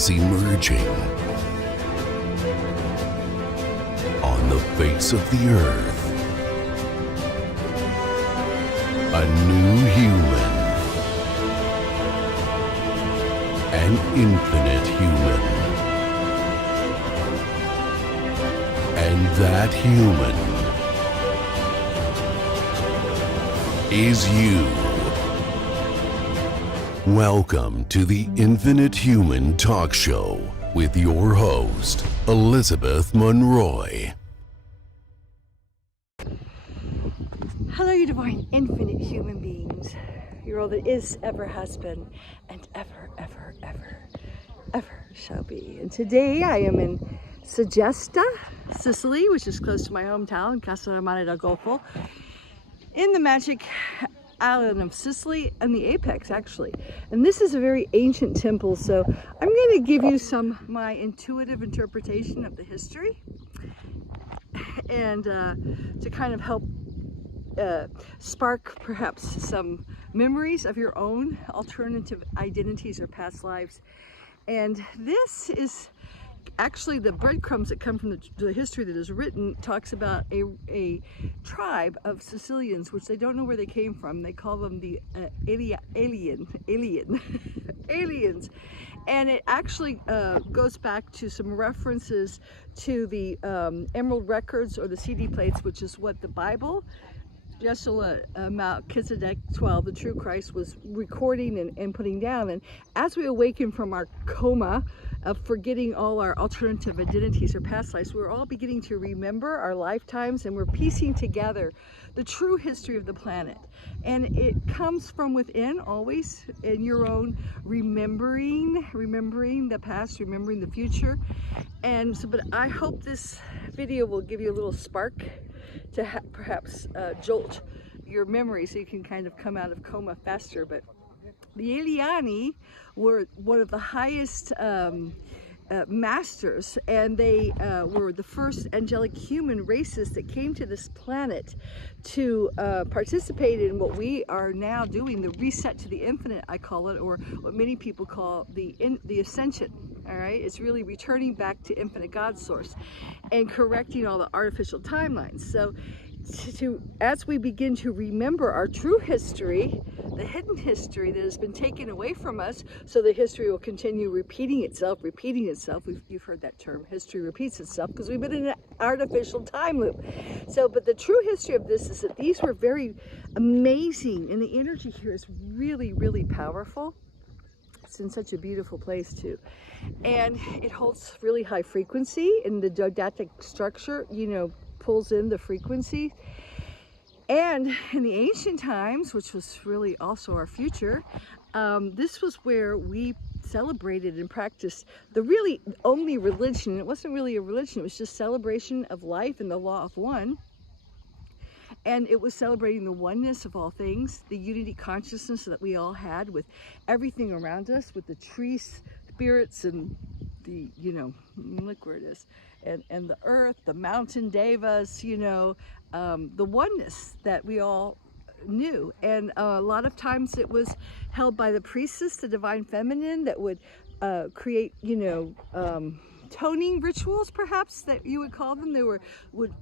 is emerging on the face of the earth. A new human. An infinite human. And that human is you. Welcome to the Infinite Human Talk Show with your host, Elizabeth Monroy. Hello, you divine, infinite human beings. You're all that is, ever has been, and ever shall be. And today I am in Segesta, Sicily, which is close to my hometown, Castellammare del Golfo, in the magic island of Sicily and the apex, actually. And this is a very ancient temple, so I'm going to give you my intuitive interpretation of the history, and to kind of help spark perhaps some memories of your own alternative identities or past lives. And this is actually the breadcrumbs that come from the history that is written. Talks about a tribe of Sicilians, which they don't know where they came from. They call them the Elymians. And it actually goes back to some references to the Emerald Records or the CD plates, which is what the Bible, Yeshua, Melchizedek 12, the true Christ, was recording and putting down. And as we awaken from our coma of forgetting all our alternative identities or past lives, we're all beginning to remember our lifetimes, and we're piecing together the true history of the planet. And it comes from within, always, in your own remembering the past, remembering the future. And so, but I hope this video will give you a little spark to perhaps jolt your memory so you can kind of come out of coma faster. But the Elymians were one of the highest masters, and they were the first angelic human races that came to this planet to participate in what we are now doing, the reset to the infinite, I call it, or what many people call the ascension. All right, it's really returning back to infinite God source and correcting all the artificial timelines. So as we begin to remember our true history, the hidden history that has been taken away from us, so the history will continue repeating itself. You've heard that term, history repeats itself, because we've been in an artificial time loop. So, but the true history of this is that these were very amazing, and the energy here is really, really powerful. It's in such a beautiful place too, and it holds really high frequency, and the dodectic structure, pulls in the frequency. And in the ancient times, which was really also our future, this was where we celebrated and practiced the really only religion. It wasn't really a religion, it was just celebration of life and the law of one. And it was celebrating the oneness of all things, the unity consciousness that we all had with everything around us, with the tree spirits and the, look where it is, and the earth, the mountain devas, the oneness that we all knew. And a lot of times it was held by the priestess, the divine feminine, that would create, toning rituals, perhaps, that you would call them. They would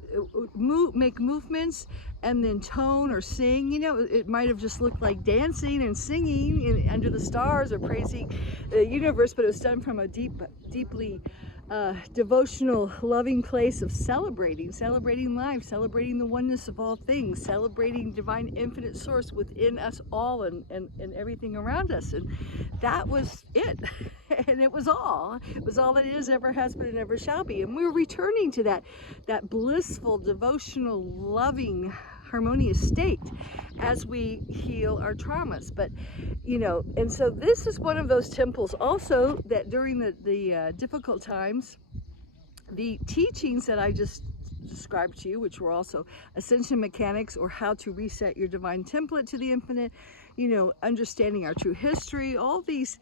make movements and then tone or sing. It might have just looked like dancing and singing under the stars or praising the universe, but it was done from a deeply devotional, loving place of celebrating life, celebrating the oneness of all things, celebrating divine infinite source within us all and everything around us. And that was it. And it was all that is, ever has been, and ever shall be. And we're returning to that blissful, devotional, loving, harmonious state as we heal our traumas. But and so this is one of those temples also that during the difficult times, the teachings that I just described to you, which were also ascension mechanics, or how to reset your divine template to the infinite, understanding our true history, all this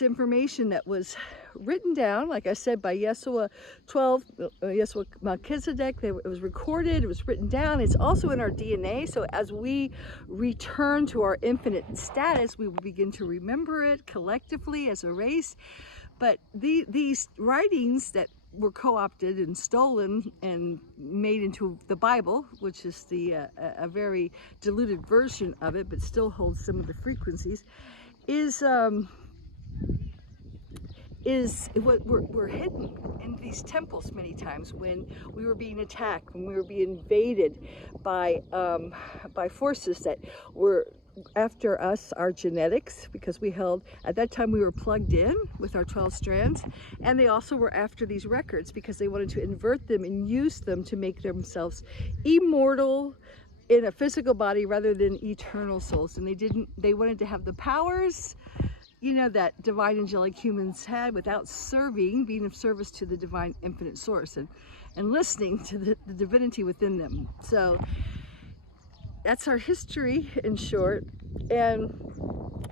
information that was written down, like I said, by Yeshua 12, Yeshua Melchizedek. It was recorded, it was written down. It's also in our DNA. So as we return to our infinite status, we will begin to remember it collectively as a race. But these writings that were co-opted and stolen and made into the Bible, which is a very diluted version of it, but still holds some of the frequencies, is what were hidden in these temples many times when we were being attacked, when we were being invaded by forces that were after us, our genetics, because we held, at that time we were plugged in with our 12 strands, and they also were after these records because they wanted to invert them and use them to make themselves immortal in a physical body rather than eternal souls. And they wanted to have the powers, you know, that divine angelic humans had without being of service to the divine infinite source and listening to the divinity within them. So that's our history in short. And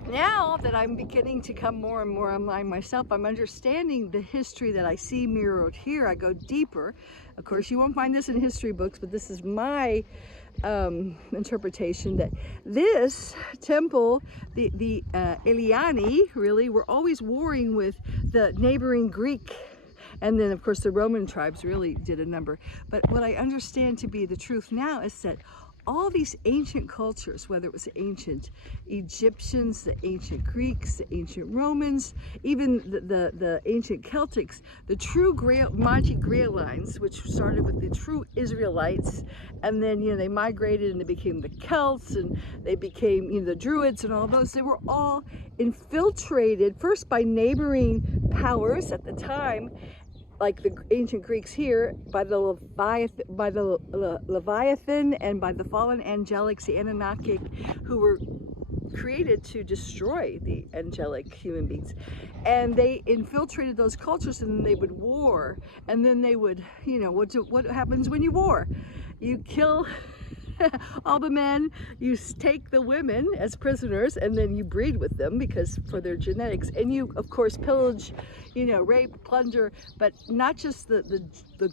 now that I'm beginning to come more and more online myself, I'm understanding the history that I see mirrored here. I go deeper. Of course, you won't find this in history books, but this is my interpretation that this temple, the Elymians, really were always warring with the neighboring Greek. And then, of course, the Roman tribes really did a number. But what I understand to be the truth now is that all these ancient cultures, whether it was the ancient Egyptians, the ancient Greeks, the ancient Romans, even the ancient Celtics, the true Magic Grail lines, which started with the true Israelites, and then, you know, they migrated and they became the Celts, and they became, you know, the Druids and all those. They were all infiltrated first by neighboring powers at the time, like the ancient Greeks here, by the Leviathan and by the fallen angelics, the Anunnaki, who were created to destroy the angelic human beings. And they infiltrated those cultures, and then they would war, and then they would, you know, what happens when you war? You kill all the men, you take the women as prisoners, and then you breed with them because for their genetics, and you of course pillage, you know, rape, plunder, but not just the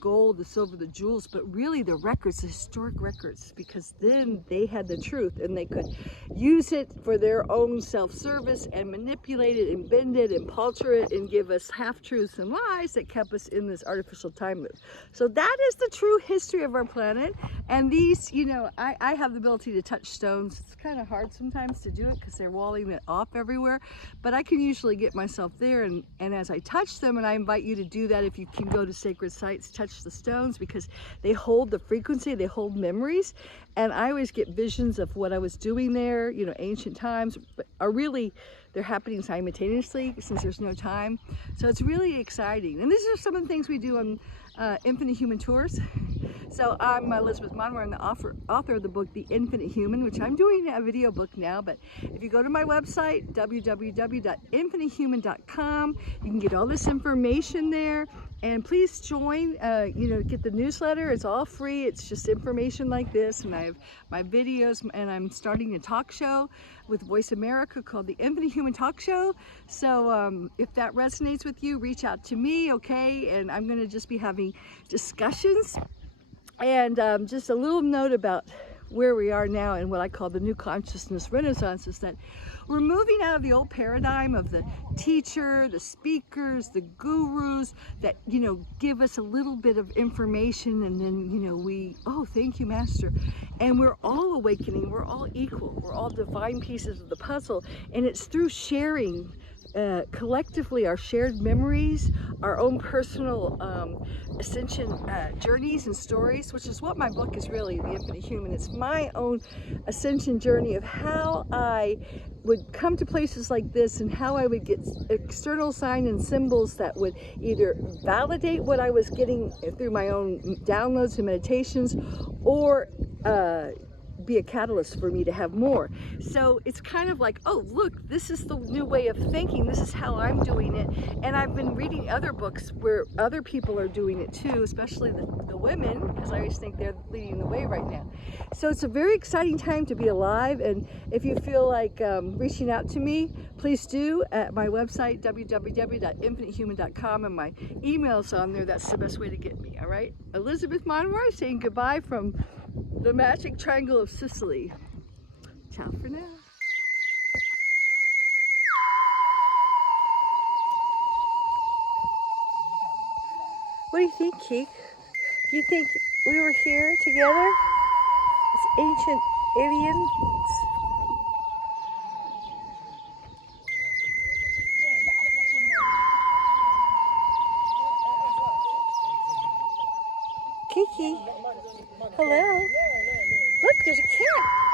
gold, the silver, the jewels, but really the records, the historic records, because then they had the truth and they could use it for their own self-service and manipulate it and bend it and palter it and give us half-truths and lies that kept us in this artificial time loop. So that is the true history of our planet. And these, you know, I have the ability to touch stones. It's kind of hard sometimes to do it because they're walling it off everywhere, but I can usually get myself there, and as I touch them, and I invite you to do that if you can go to sacred sites, touch the stones, because they hold the frequency, they hold memories, and I always get visions of what I was doing there, you know, ancient times, but are really, they're happening simultaneously since there's no time. So it's really exciting. And these are some of the things we do on Infinite Human Tours. So I'm Elizabeth Monroe. I'm the author of the book, The Infinite Human, which I'm doing a video book now. But if you go to my website, www.infinitehuman.com, you can get all this information there. And please join, you know, get the newsletter. It's all free. It's just information like this. And I have my videos, and I'm starting a talk show with Voice America called The Infinite Human Talk Show. So if that resonates with you, reach out to me, okay? And I'm going to just be having discussions. And just a little note about where we are now and what I call the new consciousness renaissance is that we're moving out of the old paradigm of the teacher, the speakers, the gurus that, you know, give us a little bit of information and then, you know, oh, thank you, Master. And we're all awakening, we're all equal, we're all divine pieces of the puzzle, and it's through sharing collectively our shared memories, our own personal ascension journeys and stories, which is what my book is really, The Infinite Human. It's my own ascension journey of how I would come to places like this and how I would get external signs and symbols that would either validate what I was getting through my own downloads and meditations, or be a catalyst for me to have more. So it's kind of like, oh, look, this is the new way of thinking. This is how I'm doing it. And I've been reading other books where other people are doing it too, especially the women, because I always think they're leading the way right now. So it's a very exciting time to be alive. And if you feel like reaching out to me, please do at my website, www.infinitehuman.com, and my email's on there. That's the best way to get me, all right? Elizabeth Monroe saying goodbye from the magic triangle of Sicily. Ciao for now. What do you think, Keek? Do you think we were here together? It's ancient aliens. Kiki, hello. Look, there's a cat.